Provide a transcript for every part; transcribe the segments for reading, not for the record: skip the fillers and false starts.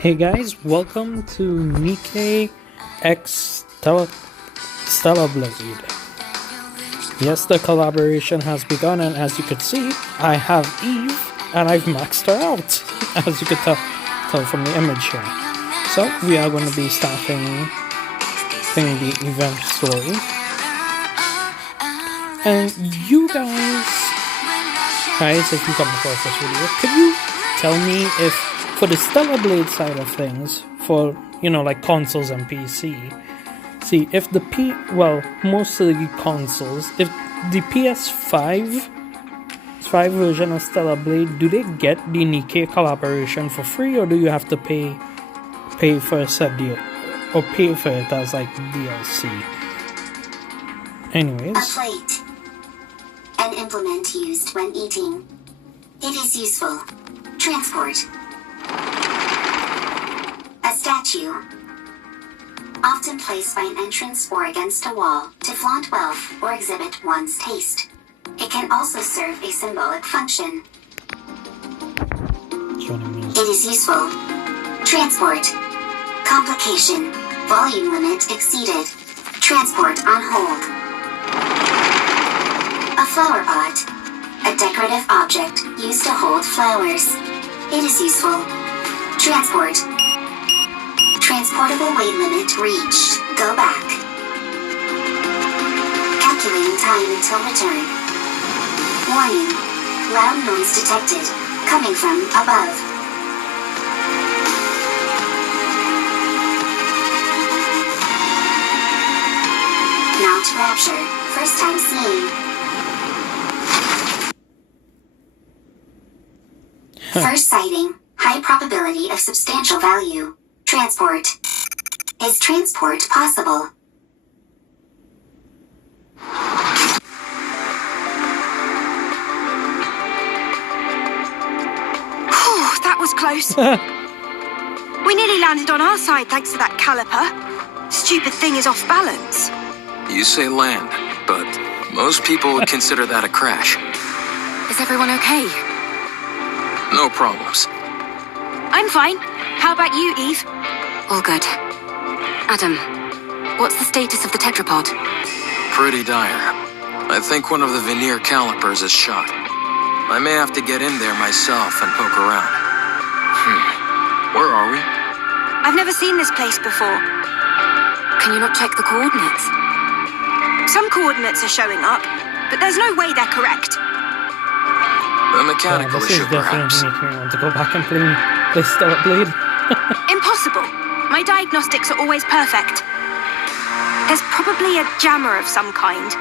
Hey guys, welcome to Nikke X Stella Blade. Yes, the collaboration has begun, and as you could see, I have Eve, and I've maxed her out, as you could tell from the image here. So, we are going to be starting the event story. And you guys, if you come across this video, could you tell me if, for the Stellar Blade side of things, for, like consoles and PC, see, if the most of the consoles, if the PS5 version of Stellar Blade, do they get the Nikke collaboration for free, or do you have to pay for a set deal, or pay for it as like DLC? Anyways. A plate. An implement used when eating. It is useful. Transport. A statue. Often placed by an entrance or against a wall to flaunt wealth or exhibit one's taste. It can also serve a symbolic function. It is useful. Transport. Complication. Volume limit exceeded. Transport on hold. A flower pot. A decorative object used to hold flowers. It is useful. Transport. Transportable weight limit reached. Go back. Calculating time until return. Warning. Loud noise detected. Coming from above. Mount Rapture. First time seeing. First sighting. High probability of substantial value. Transport. Is transport possible? That was close. We nearly landed on our side thanks to that caliper. Stupid thing is off balance. You say land, but most people would consider that a crash. Is everyone okay? No problems. I'm fine. How about you, Eve? All good. Adam, what's the status of the tetrapod? Pretty dire. I think one of the veneer calipers is shot. I may have to get in there myself and poke around. Where are we? I've never seen this place before. Can you not check the coordinates? Some coordinates are showing up, but there's no way they're correct. A mechanical issue, perhaps. This is definitely making me want to go back and play Stellar Blade. Impossible. My diagnostics are always perfect. There's probably a jammer of some kind.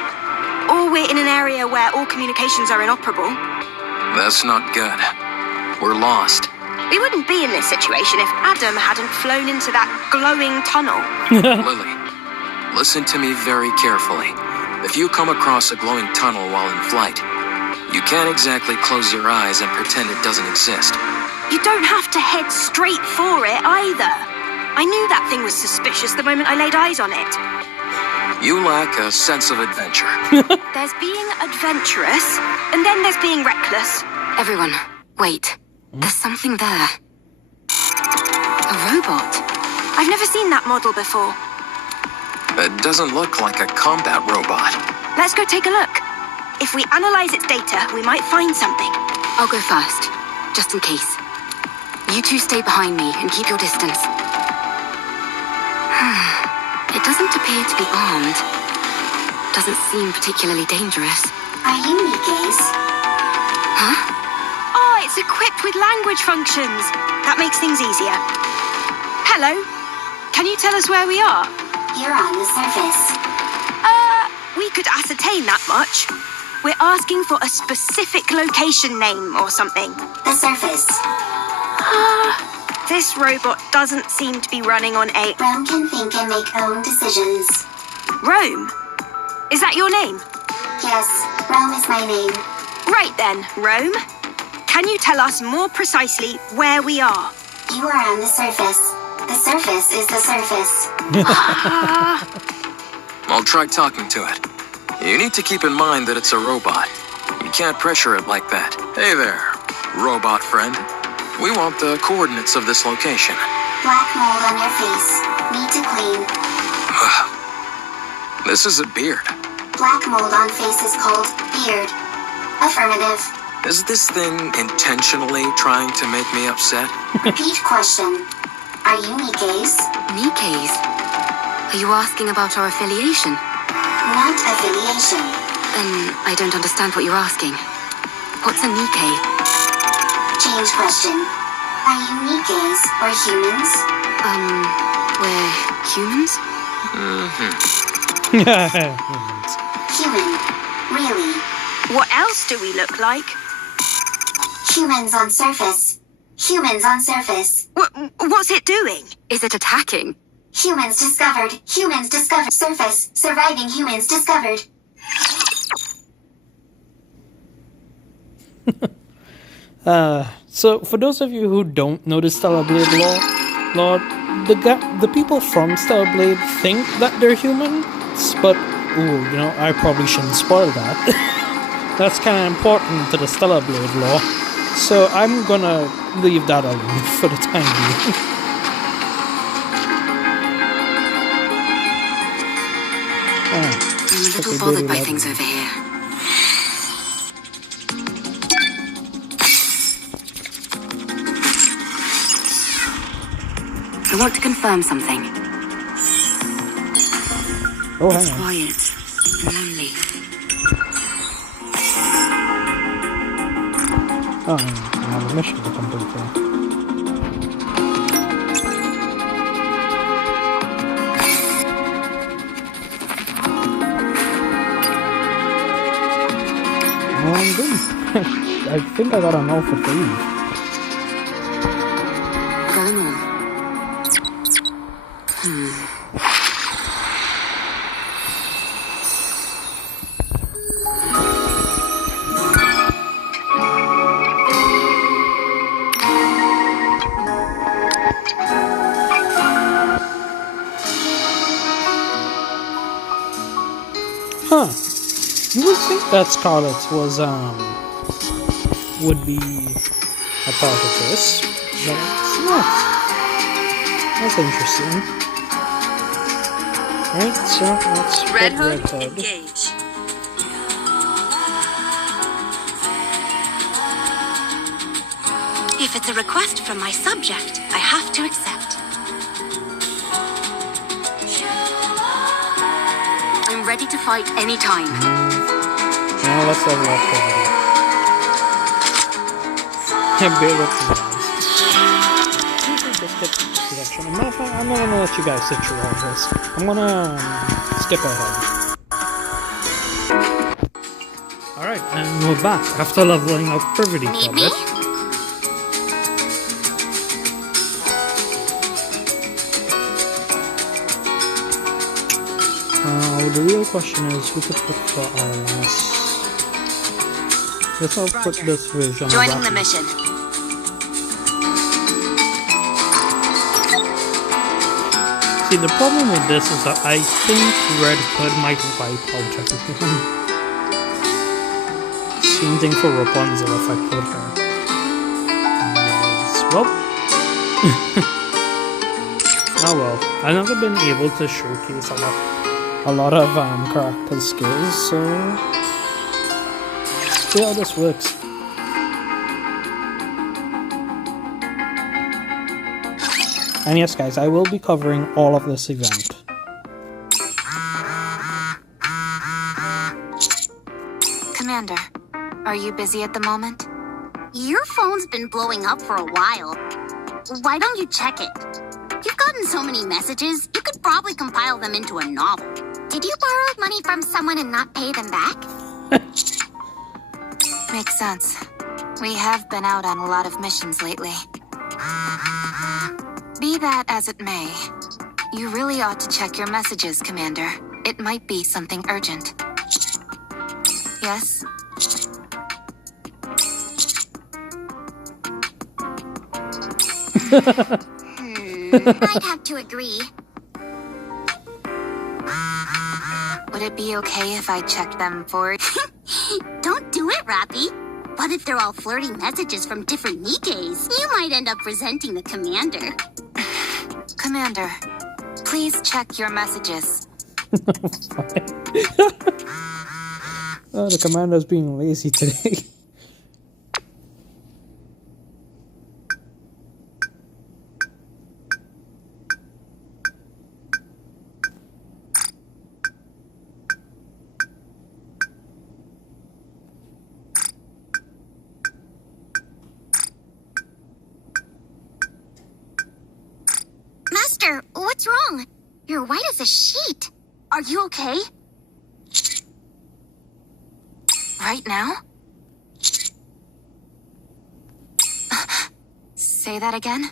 Or we're in an area where all communications are inoperable. That's not good. We're lost. We wouldn't be in this situation if Adam hadn't flown into that glowing tunnel. Lily, listen to me very carefully. If you come across a glowing tunnel while in flight, you can't exactly close your eyes and pretend it doesn't exist. You don't have to head straight for it either. I knew that thing was suspicious the moment I laid eyes on it. You lack a sense of adventure. There's being adventurous, and then there's being reckless. Everyone, wait. There's something there. A robot. I've never seen that model before. It doesn't look like a combat robot. Let's go take a look. If we analyze its data, we might find something. I'll go first, just in case. You two stay behind me and keep your distance. It doesn't appear to be armed. Doesn't seem particularly dangerous. Are you Nikke's? Huh? Oh, it's equipped with language functions. That makes things easier. Hello. Can you tell us where we are? You're on the surface. We could ascertain that much. We're asking for a specific location name or something. The surface. This robot doesn't seem to be running on a... Rome can think and make own decisions. Rome? Is that your name? Yes, Rome is my name. Right then, Rome. Can you tell us more precisely where we are? You are on the surface. The surface is the surface. I'll try talking to it. You need to keep in mind that it's a robot. You can't pressure it like that. Hey there, robot friend. We want the coordinates of this location. Black mold on your face. Need to clean. This is a beard. Black mold on face is called beard. Affirmative. Is this thing intentionally trying to make me upset? Repeat question. Are you Nikke's? Nikke's? Are you asking about our affiliation? Not affiliation. Then I don't understand what you're asking. What's a Nikke? Change question. Are you Nikke's or humans? We're humans? Human. Really? What else do we look like? Humans on surface. Humans on surface. What's it doing? Is it attacking? Humans discovered. Humans discovered. Surface. Surviving humans discovered. So for those of you who don't know the Stellar Blade lore, the people from Stellar Blade think that they're humans, but I probably shouldn't spoil that. That's kind of important to the Stellar Blade lore, so I'm gonna leave that alone for the time being. I'm a little bothered by things over here. I want to confirm something. Oh, It's hang on. quiet and lonely. Oh, I have a mission to complete there. Oh, I'm good. I think I got an alpha 3. Going on. Huh. You would think that Scarlet was, would be a part of this, but it's not. That's interesting. Right, so let's Red put Hood, Red Hood. engage. If it's a request from my subject, I have to accept. I'm ready to fight anytime. Now let's level up over Bear with me, guys. Just get selection. I'm not gonna let you guys sit through all this. I'm gonna skip ahead. Alright, and we're back after leveling up Privity for a bit. The real question is who could put for RNS. Let's all put this version. Joining the mission. See, the problem with this is that I think Red Hood might wipe out everything. Same thing for Rapunzel if I put her. Well. Oh well. I've never been able to showcase a lot of character skills, so see how this works. And yes, guys, I will be covering all of this event. Commander, are you busy at the moment? Your phone's been blowing up for a while. Why don't you check it? You've gotten so many messages, you could probably compile them into a novel. Did you borrow money from someone and not pay them back? Makes sense. We have been out on a lot of missions lately. Be that as it may, you really ought to check your messages, Commander. It might be something urgent. Yes? I'd have to agree. Would it be okay if I checked them for... Don't do it, Rappy. What if they're all flirty messages from different Nikkes? You might end up resenting the commander. Commander, please check your messages. Oh, the commander's being lazy today. Master, what's wrong? You're white as a sheet. Are you okay? Right now? Say that again?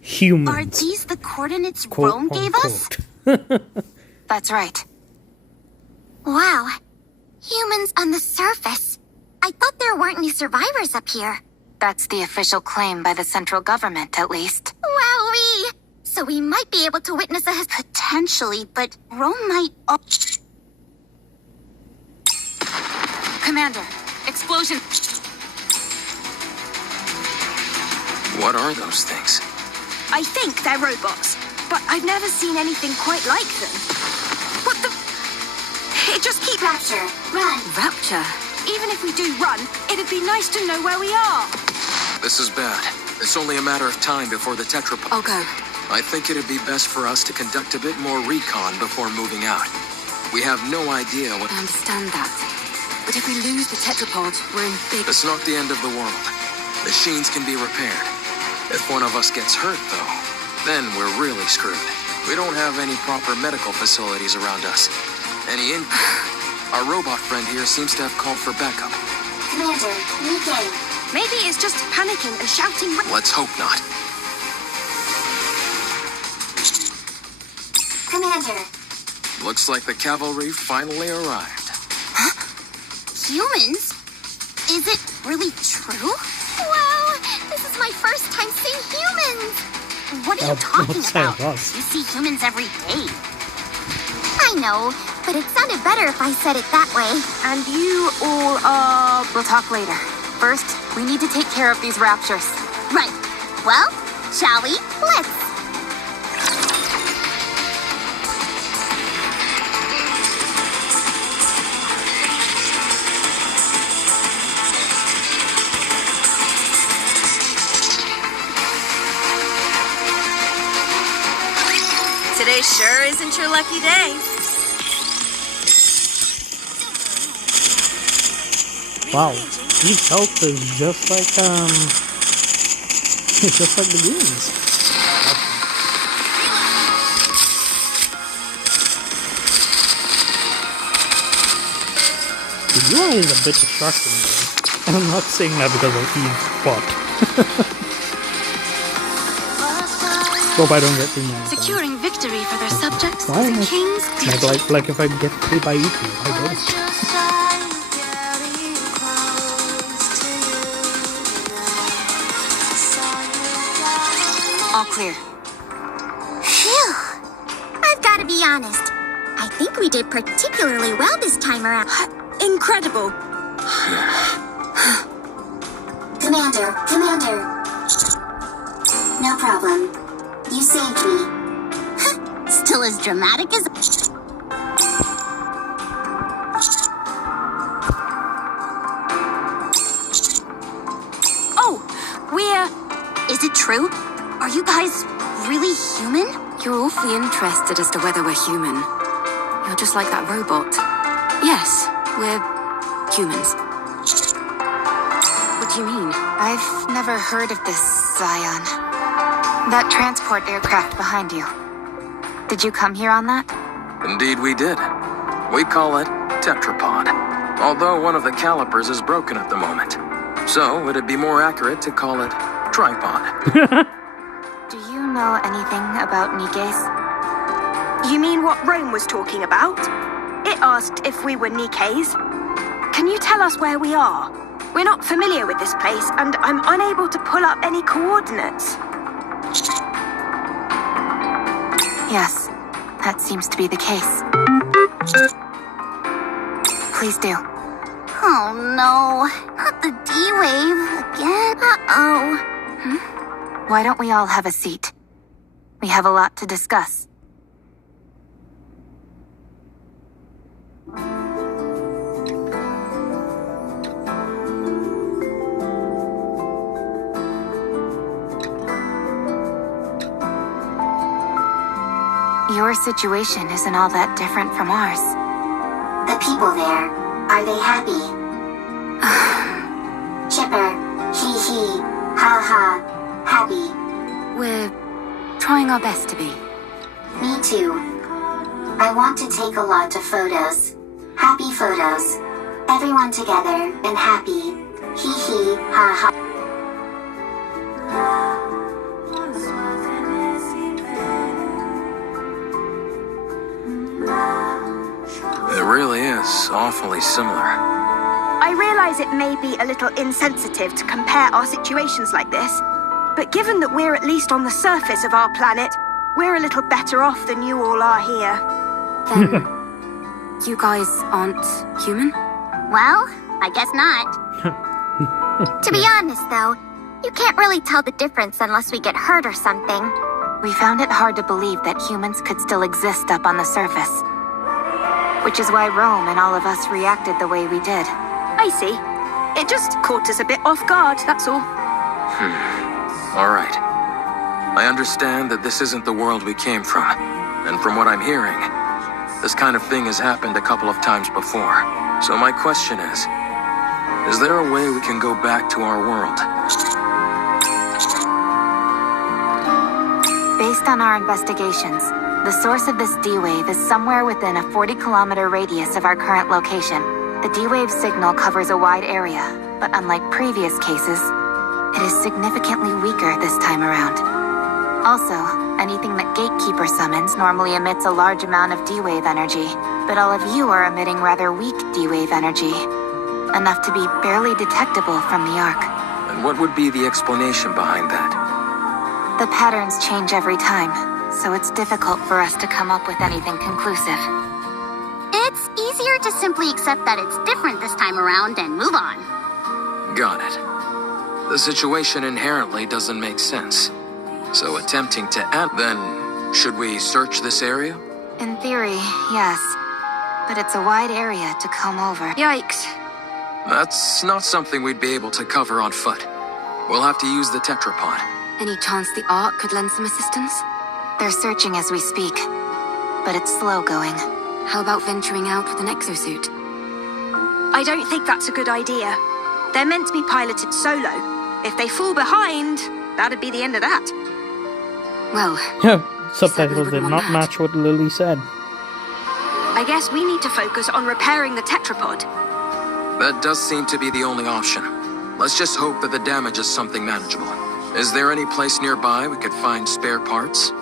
Humans. Are these the coordinates Quote, Rome gave us? unquote. That's right. Wow. Humans on the surface. I thought there weren't any survivors up here. That's the official claim by the central government, at least. Wowee! So we might be able to witness a potentially, but Rome might... Commander, explosion. What are those things? I think they're robots, but I've never seen anything quite like them. What the... It just keeps... Rapture, run! Rapture? Even if we do run, it'd be nice to know where we are. This is bad. It's only a matter of time before the tetrapod. I'll go. I think it'd be best for us to conduct a bit more recon before moving out. We have no idea what... I understand that. But if we lose the tetrapod, we're in big... It's not the end of the world. Machines can be repaired. If one of us gets hurt, though, then we're really screwed. We don't have any proper medical facilities around us. Any in... Our robot friend here seems to have called for backup. Commander, Nikke. Maybe it's just panicking and shouting... Let's hope not. Commander, Looks like the cavalry finally arrived. Humans? Is it really true? Wow! This is my first time seeing humans! What are you talking say about? us. You see humans every day. I know, but it sounded better if I said it that way. And you all are... We'll talk later. First, we need to take care of these raptures. Right. Well, shall we? Let's. Today sure isn't your lucky day. Wow, these health is just like just like the games. The UI is a bit distracting though. And I'm not saying that because of Eve's bot. Hope I don't get too mad. Securing victory for their subjects Why is am a I- king's Like if I get paid by YouTube, I get it. All clear. Phew. I've got to be honest. I think we did particularly well this time around. incredible. Commander. No problem. You saved me. Still as dramatic as... Oh, we're... Is it true? Are you guys really human? You're awfully interested as to whether we're human. You're just like that robot. Yes, we're humans. What do you mean? I've never heard of this Zion. That transport aircraft behind you. Did you come here on that? Indeed we did. We call it tetrapod. Although one of the calipers is broken at the moment. So it'd be more accurate to call it tripod. Do you know anything about Nikke's? You mean what Rome was talking about? It asked if we were Nikke's. Can you tell us where we are? We're not familiar with this place, and I'm unable to pull up any coordinates. Yes, that seems to be the case. Please do. Oh no, not the D-Wave again. Uh-oh. Why don't we all have a seat? We have a lot to discuss. Your situation isn't all that different from ours. The people there, are they happy? Chipper, hee hee, ha ha, happy. We're trying our best to be. Me too. I want to take a lot of photos. Happy photos. Everyone together and happy. Hee hee, ha ha. It really is awfully similar. I realize it may be a little insensitive to compare our situations like this, but given that we're at least on the surface of our planet, we're a little better off than you all are here. Then, you guys aren't human? Well, I guess not. To be honest, though, you can't really tell the difference unless we get hurt or something. We found it hard to believe that humans could still exist up on the surface. Which is why Rome and all of us reacted the way we did. I see. It just caught us a bit off guard, that's all. All right. I understand that this isn't the world we came from. And from what I'm hearing, this kind of thing has happened a couple of times before. So my question is there a way we can go back to our world? Based on our investigations, the source of this D-wave is somewhere within a 40-kilometer radius of our current location. The D-wave signal covers a wide area, but unlike previous cases, it is significantly weaker this time around. Also, anything that Gatekeeper summons normally emits a large amount of D-wave energy, but all of you are emitting rather weak D-wave energy, enough to be barely detectable from the Ark. And what would be the explanation behind that? The patterns change every time, so it's difficult for us to come up with anything conclusive. It's easier to simply accept that it's different this time around and move on. Got it. The situation inherently doesn't make sense. So attempting to then, should we search this area? In theory, yes. But it's a wide area to comb over. Yikes. That's not something we'd be able to cover on foot. We'll have to use the tetrapod. Any chance the Ark could lend some assistance? They're searching as we speak, but it's slow going. How about venturing out with an exosuit? I don't think that's a good idea. They're meant to be piloted solo. If they fall behind, that'd be the end of that. Well, Subtitles did not match what Lily said. I guess we need to focus on repairing the tetrapod. That does seem to be the only option. Let's just hope that the damage is something manageable. Is there any place nearby we could find spare parts?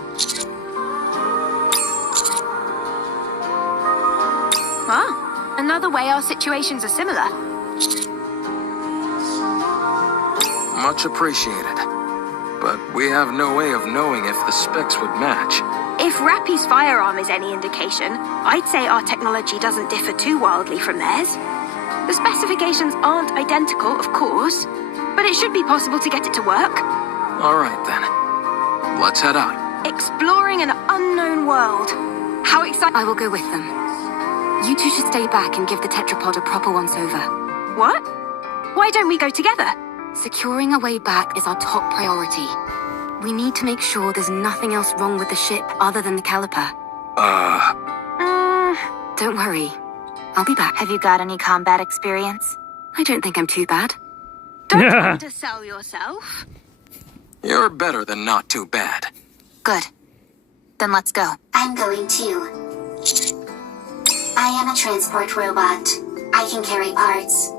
Ah, another way our situations are similar. Much appreciated. But we have no way of knowing if the specs would match. If Rappy's firearm is any indication, I'd say our technology doesn't differ too wildly from theirs. The specifications aren't identical, of course, but it should be possible to get it to work. All right, then. Let's head out. Exploring an unknown world. How exciting. I will go with them. You two should stay back and give the tetrapod a proper once-over. What? Why don't we go together? Securing a way back is our top priority. We need to make sure there's nothing else wrong with the ship other than the caliper. Don't worry. I'll be back. Have you got any combat experience? I don't think I'm too bad. Don't undersell yourself. You're better than not too bad. Good. Then let's go. I'm going too. I am a transport robot. I can carry parts.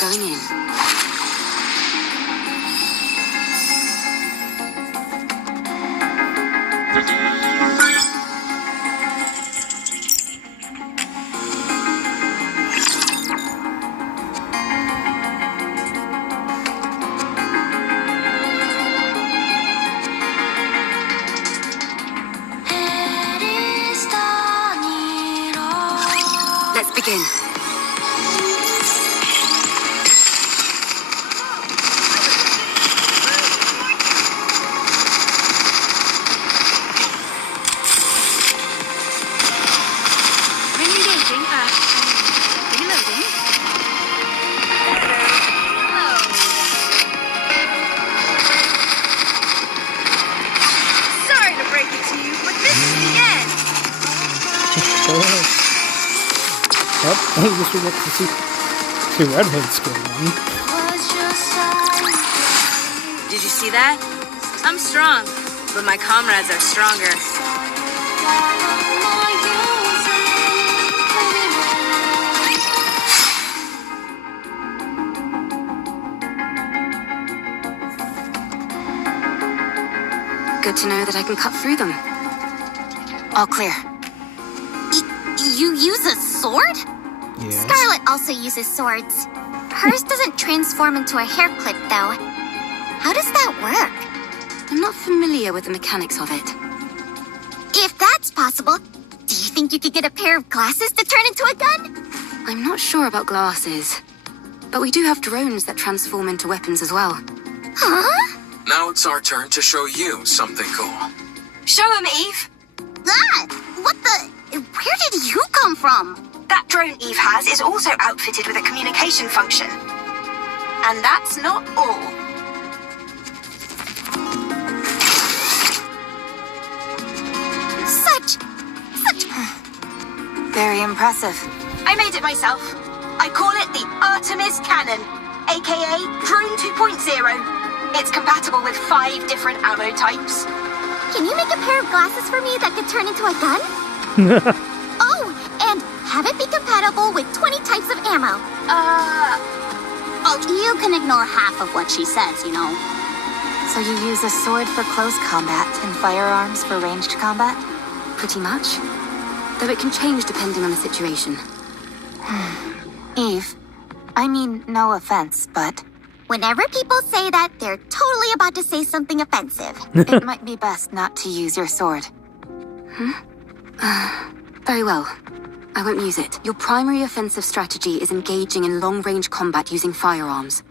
Going in. begin. Re-engaging, reloading. Sorry to break it to you, but this is the end. Go ahead. Well, I guess we get to see Red Hood's skin on. Did you see that? I'm strong, but my comrades are stronger. Good to know that I can cut through them. All clear. You use a sword? Yes. Scarlet also uses swords. Hers doesn't transform into a hair clip, though. How does that work? I'm not familiar with the mechanics of it. If that's possible, do you think you could get a pair of glasses to turn into a gun? I'm not sure about glasses, but we do have drones that transform into weapons as well. Huh? Now it's our turn to show you something cool. Show 'em, Eve! Ah! What the... Where did you come from? That drone Eve has is also outfitted with a communication function. And that's not all. Such... Very impressive. I made it myself. I call it the Artemis Cannon, aka Drone 2.0. It's compatible with 5 different ammo types. Can you make a pair of glasses for me that could turn into a gun? Oh, and have it be compatible with 20 types of ammo. Oh, you can ignore half of what she says, you know. So you use a sword for close combat and firearms for ranged combat? Pretty much. Though it can change depending on the situation. Eve, I mean, no offense, but Whenever people say that, they're totally about to say something offensive. it might be best not to use your sword. Very well. I won't use it. Your primary offensive strategy is engaging in long-range combat using firearms.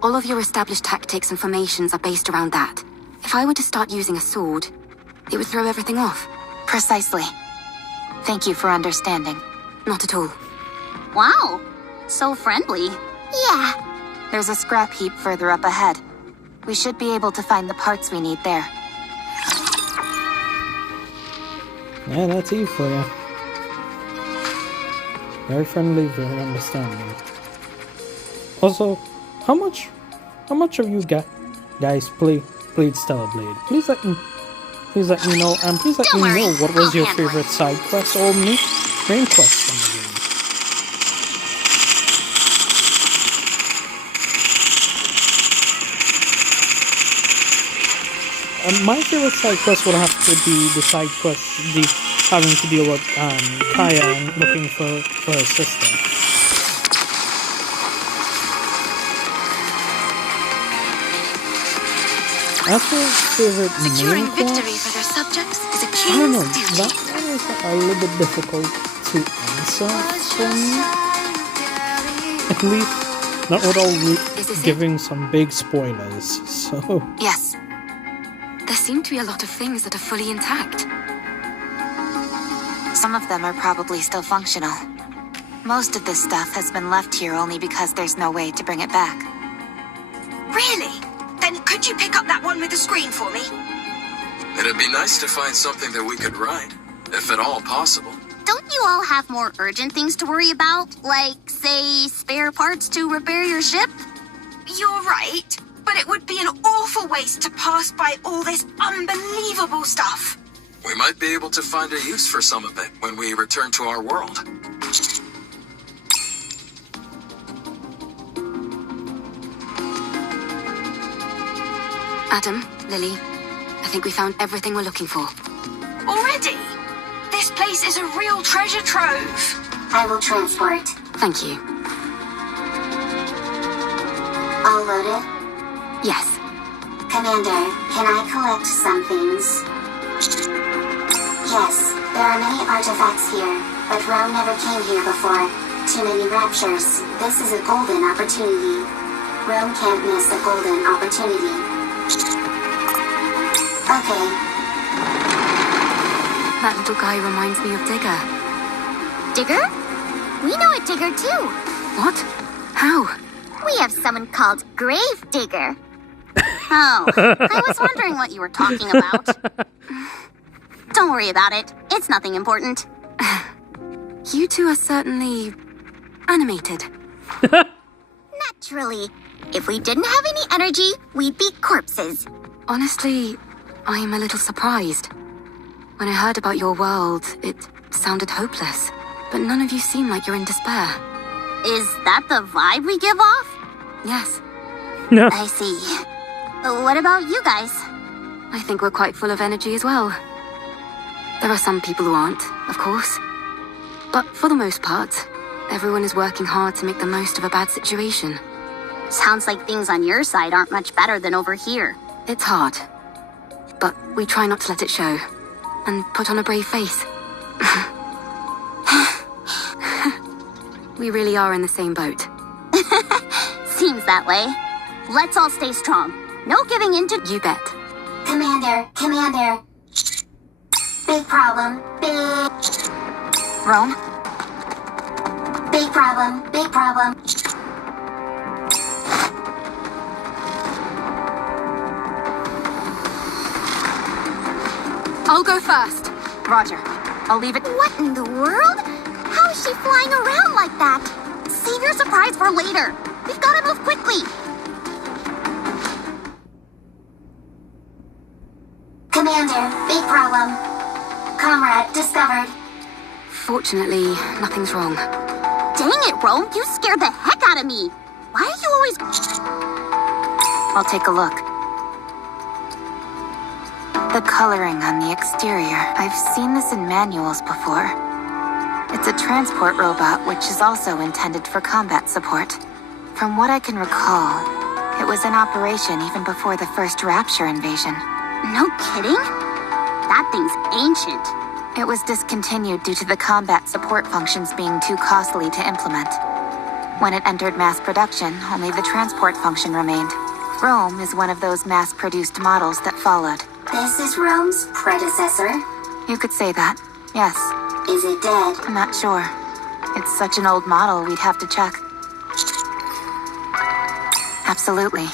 All of your established tactics and formations are based around that. If I were to start using a sword, it would throw everything off. Precisely. Thank you for understanding. Not at all. Wow, so friendly. Yeah. There's a scrap heap further up ahead. We should be able to find the parts we need there. Yeah, that's Eve for you. Very friendly, very understanding. Also, how much of you guys played Stellar Blade? Please let me know, and please let Don't me worry, know what was I'll your handle favorite it. side quest or main quest in the game. My favorite side quest would have to be the side quest, having to deal with Kaya and looking for her sister. As for favorite Securing main victory quest, for their subjects is a I don't know, king's duty. that one is a little bit difficult to answer for me. At least, not without Is this it? giving some big spoilers, so... Yes. There seem to be a lot of things that are fully intact. Some of them are probably still functional. Most of this stuff has been left here only because there's no way to bring it back. Really? Then could you pick up that one with the screen for me? It'd be nice to find something that we could ride, if at all possible. Don't you all have more urgent things to worry about? Like, say, spare parts to repair your ship? You're right, but it would be an awful waste to pass by all this unbelievable stuff. We might be able to find a use for some of it when we return to our world. Adam, Lily, I think we found everything we're looking for. Already? This place is a real treasure trove. I will transport. Thank you. All loaded? Yes. Commander, can I collect some things? Yes, there are many artifacts here. but Rome never came here before. Too many raptures. This is a golden opportunity. Rome can't miss a golden opportunity. Okay. That little guy reminds me of Digger. Digger? We know a Digger too. What? How? We have someone called Grave Digger. Oh, I was wondering what you were talking about. Don't worry about it. It's nothing important. You two are certainly animated. Naturally. If we didn't have any energy, we'd be corpses. Honestly, I'm a little surprised. When I heard about your world, it sounded hopeless. But none of you seem like you're in despair. Is that the vibe we give off? Yes, No. I see. What about you guys? I think we're quite full of energy as well. There are some people who aren't, of course. But for the most part, everyone is working hard to make the most of a bad situation. Sounds like things on your side aren't much better than over here. It's hard. But we try not to let it show. And put on a brave face. We really are in the same boat. Seems that way. Let's all stay strong. No giving in to... You bet. Commander. Big problem. Rome? Big problem. I'll go first. Roger. I'll leave it... What in the world? How is she flying around like that? Save your surprise for later. We've got to move quickly. Commander, big problem. Comrade discovered. Fortunately, nothing's wrong. Dang it, Rome. You scared the heck out of me. Why are you always... I'll take a look. The coloring on the exterior. I've seen this in manuals before. It's a transport robot which is also intended for combat support. From what I can recall, it was in operation even before the first Rapture invasion. No kidding? That thing's ancient. It was discontinued due to the combat support functions being too costly to implement. When it entered mass production, only the transport function remained. Rome is one of those mass-produced models that followed. This is Rome's predecessor. You could say that, yes. Is it dead? I'm not sure. It's such an old model, we'd have to check. Absolutely.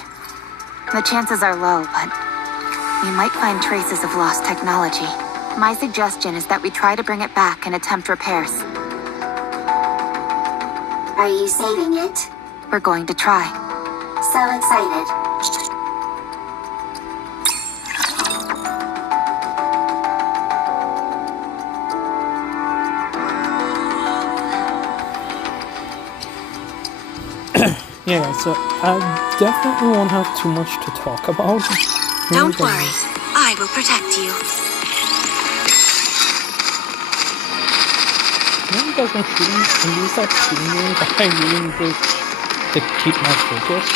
The chances are low, but we might find traces of lost technology. My suggestion is that we try to bring it back and attempt repairs. Are you saving it? We're going to try. So excited. Yeah, so I definitely won't have too much to talk about. Don't worry. I will protect you. When you guys are shooting, when you start shooting games, I really need to keep my focus.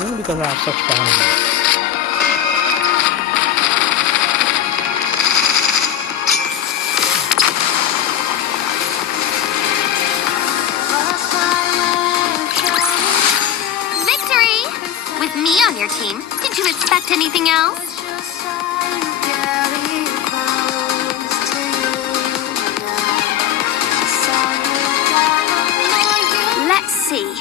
Mainly because I have such bad aim. On your team. Did you expect anything else? Let's see.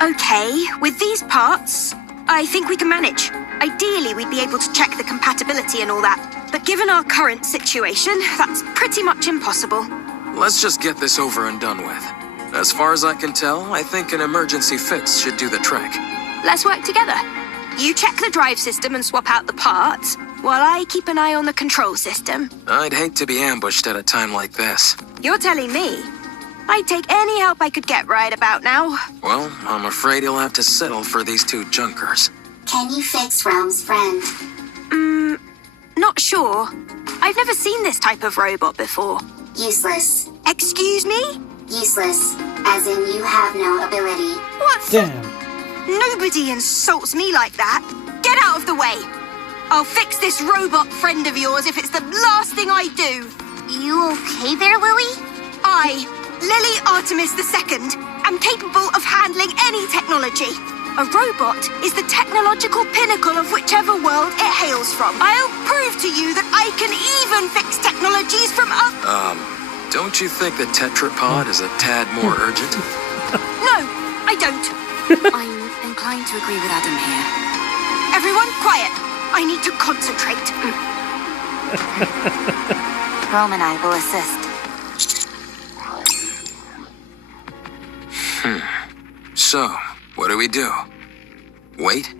Okay, with these parts, I think we can manage. Ideally, we'd be able to check the compatibility and all that. But given our current situation, that's pretty much impossible. Let's just get this over and done with. As far as I can tell, I think an emergency fix should do the trick. Let's work together. You check the drive system and swap out the parts, while I keep an eye on the control system. I'd hate to be ambushed at a time like this. You're telling me? I'd take any help I could get right about now. Well, I'm afraid you'll have to settle for these two junkers. Can you fix Rome's friend? Not sure. I've never seen this type of robot before. Useless. Excuse me? Useless. As in you have no ability. What? Damn. Nobody insults me like that. Get out of the way. I'll fix this robot friend of yours if it's the last thing I do. You okay there, Lily? I, Lily Artemis II, am capable of handling any technology. A robot is the technological pinnacle of whichever world it hails from. I'll prove to you that I can even fix technologies from Don't you think the tetrapod is a tad more urgent? No, I don't. I'm inclined to agree with Adam here. Everyone, quiet. I need to concentrate. Rome and I will assist. So, what do we do? Wait?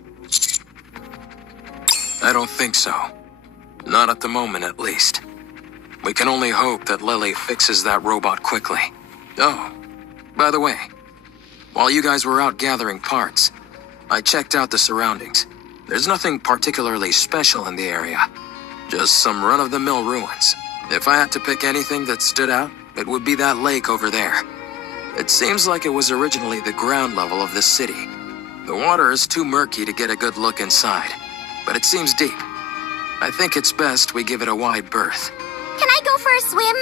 I don't think so. Not at the moment, at least. We can only hope that Lily fixes that robot quickly. Oh, by the way, while you guys were out gathering parts, I checked out the surroundings. There's nothing particularly special in the area. Just some run-of-the-mill ruins. If I had to pick anything that stood out, it would be that lake over there. It seems like it was originally the ground level of this city. The water is too murky to get a good look inside, but it seems deep. I think it's best we give it a wide berth. Can I go for a swim?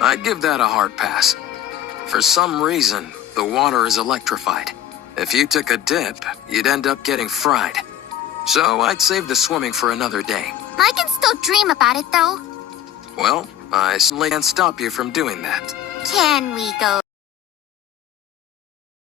I'd give that a hard pass. For some reason, the water is electrified. If you took a dip, you'd end up getting fried. So I'd save the swimming for another day. I can still dream about it, though. Well, I certainly can't stop you from doing that. Can we go?